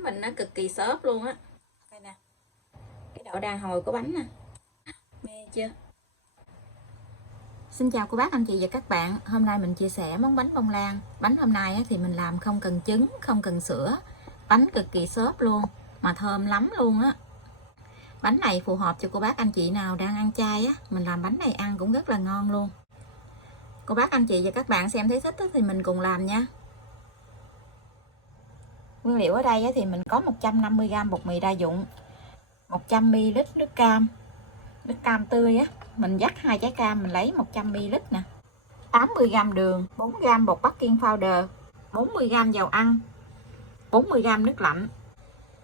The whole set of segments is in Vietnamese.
Bánh mình nó cực kỳ xốp luôn á. Đây nè, cái độ đàn hồi của bánh nè, mê chưa? Xin chào cô bác anh chị và các bạn. Hôm nay mình chia sẻ món bánh bông lan. Bánh hôm nay thì mình làm không cần trứng, không cần sữa. Bánh cực kỳ xốp luôn, mà thơm lắm luôn á. Bánh này phù hợp cho cô bác anh chị nào đang ăn chay á. Mình làm bánh này ăn cũng rất là ngon luôn. Cô bác anh chị và các bạn xem thấy thích thì mình cùng làm nha. Nguyên liệu ở đây thì mình có 150g bột mì đa dụng, 100ml nước cam tươi á, mình vắt 2 trái cam, mình lấy 100ml nè, 80g đường, 4g bột baking powder, 40g dầu ăn, 40g nước lạnh,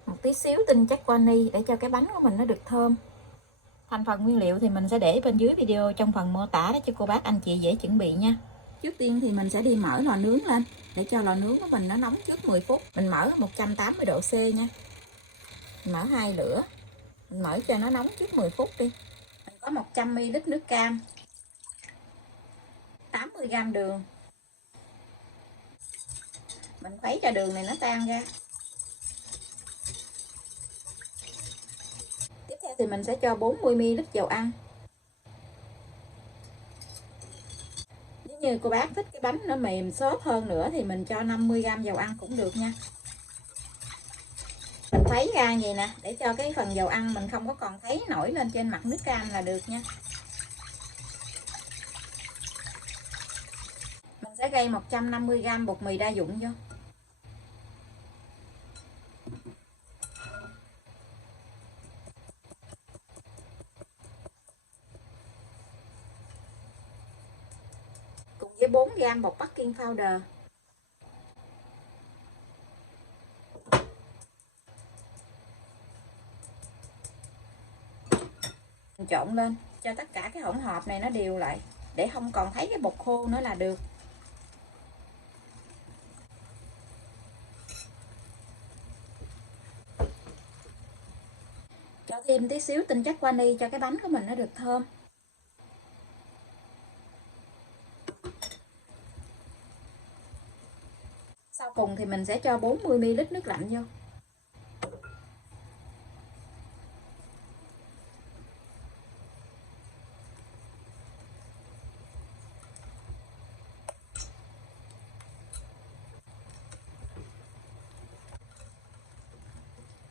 một tí xíu tinh chất vani để cho cái bánh của mình nó được thơm. Thành phần nguyên liệu thì mình sẽ để bên dưới video trong phần mô tả để cho cô bác anh chị dễ chuẩn bị nha. Trước tiên thì mình sẽ đi mở lò nướng lên để cho lò nướng của mình nó nóng trước 10 phút. Mình mở 180 độ C nha. Mình mở 2 lửa. Mình mở cho nó nóng trước 10 phút đi. Mình có 100ml nước cam, 80g đường. Mình khuấy cho đường này nó tan ra. Tiếp theo thì mình sẽ cho 40ml dầu ăn. Nếu như cô bác thích cái bánh nó mềm xốp hơn nữa thì mình cho 50g dầu ăn cũng được nha. Mình khuấy ra vậy nè, để cho cái phần dầu ăn mình không có còn thấy nổi lên trên mặt nước cam là được nha. Mình sẽ gây 150g bột mì đa dụng vô. Cùng với 4g bột baking powder. Mình trộn lên cho tất cả cái hỗn hợp này nó đều lại để không còn thấy cái bột khô nữa là được. Cho thêm tí xíu tinh chất vani cho cái bánh của mình nó được thơm. Sau cùng thì mình sẽ cho 40ml nước lạnh vô.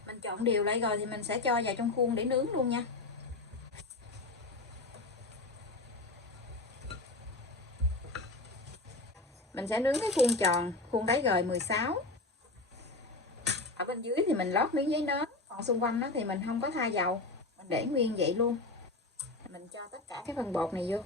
Mình trộn đều lại rồi thì mình sẽ cho vào trong khuôn để nướng luôn nha. Mình sẽ nướng cái khuôn tròn, khuôn đáy gời 16. Ở bên dưới thì mình lót miếng giấy nến, còn xung quanh đó thì mình không có tha dầu, mình để nguyên vậy luôn. Mình cho tất cả cái phần bột này vô.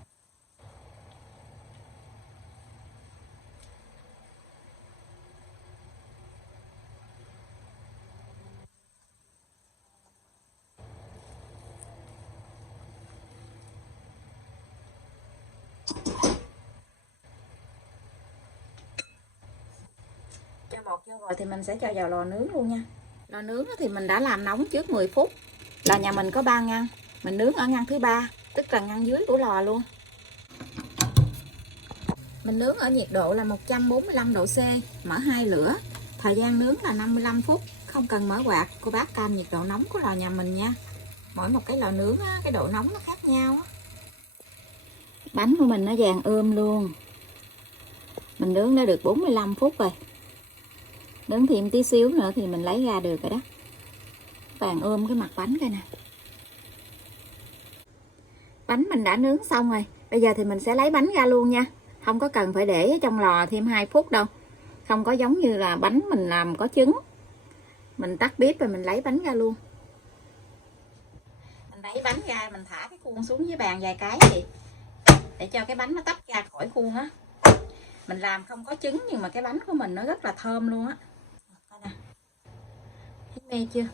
Cho bột vô rồi thì mình sẽ cho vào lò nướng luôn nha. Lò nướng thì mình đã làm nóng trước 10 phút. Lò nhà mình có 3 ngăn, mình nướng ở ngăn thứ 3, tức là ngăn dưới của lò luôn. Mình nướng ở nhiệt độ là 145 độ C, mở 2 lửa. Thời gian nướng là 55 phút, không cần mở quạt, cô bác cam nhiệt độ nóng của lò nhà mình nha. Mỗi một cái lò nướng cái độ nóng nó khác nhau. Bánh của mình nó vàng ươm luôn. Mình nướng đã được 45 phút rồi. Nướng thêm tí xíu nữa thì mình lấy ra được rồi đó. Vàng ươm cái mặt bánh đây nè. Bánh mình đã nướng xong rồi. Bây giờ thì mình sẽ lấy bánh ra luôn nha. Không có cần phải để trong lò thêm 2 phút đâu. Không có giống như là bánh mình làm có trứng. Mình tắt bếp rồi mình lấy bánh ra luôn. Mình lấy bánh ra, mình thả cái khuôn xuống dưới bàn vài cái vậy, để cho cái bánh nó tách ra khỏi khuôn á. Mình làm không có trứng nhưng mà cái bánh của mình nó rất là thơm luôn á. Thấy mê chưa?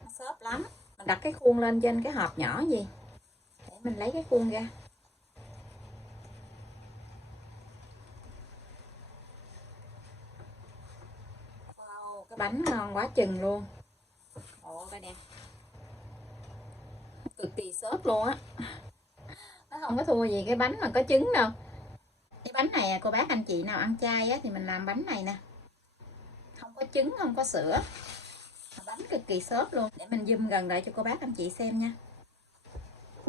Nó xốp lắm. Mình đặt cái khuôn lên trên cái hộp nhỏ gì để mình lấy cái khuôn ra. Wow, cái bánh ngon quá chừng luôn. Ồ, đây nè, cực kỳ xốp luôn á. Nó không có thua gì cái bánh mà có trứng đâu. Cái bánh này cô bác anh chị nào ăn chay á, thì mình làm bánh này nè, có trứng, không có sữa. Bánh cực kỳ xốp luôn. Để mình zoom gần lại cho cô bác anh chị xem nha.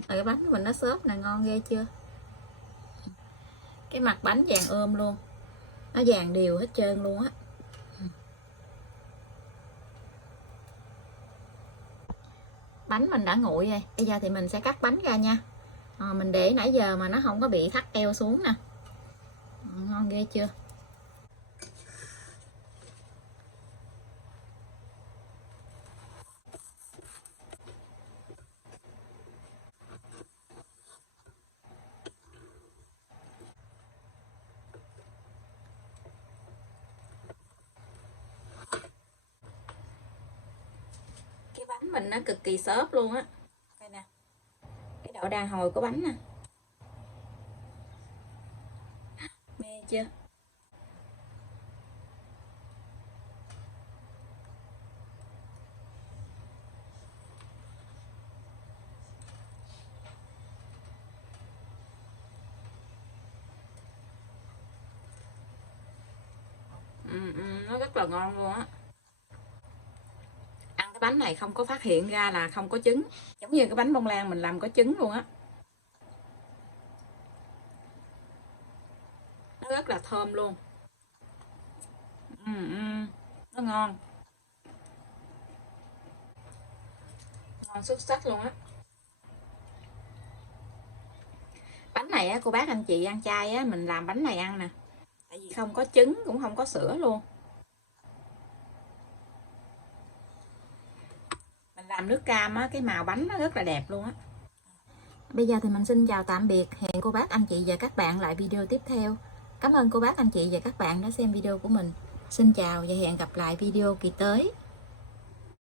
Cái bánh của mình nó xốp nè, ngon ghê chưa. Cái mặt bánh vàng ôm luôn, nó vàng đều hết trơn luôn á. Bánh mình đã nguội rồi, bây giờ thì mình sẽ cắt bánh ra nha. Mình để nãy giờ mà nó không có bị thắt eo xuống nè. Ngon ghê chưa. Cái bánh mình nó cực kỳ xốp luôn á. Đây nè, cái độ đàn hồi của bánh nè, mê chưa. Nó rất là ngon luôn á. Ăn cái bánh này không có phát hiện ra là không có trứng, giống như cái bánh bông lan mình làm có trứng luôn á. Nó rất là thơm luôn. Nó ngon xuất sắc luôn á. Bánh này á, cô bác anh chị ăn chay á, mình làm bánh này ăn nè, tại vì không có trứng cũng không có sữa luôn. Mình làm nước cam á, cái màu bánh nó rất là đẹp luôn á. Bây giờ thì mình xin chào tạm biệt, hẹn cô bác anh chị và các bạn lại video tiếp theo. Cảm ơn cô bác anh chị và các bạn đã xem video của mình. Xin chào và hẹn gặp lại video kỳ tới.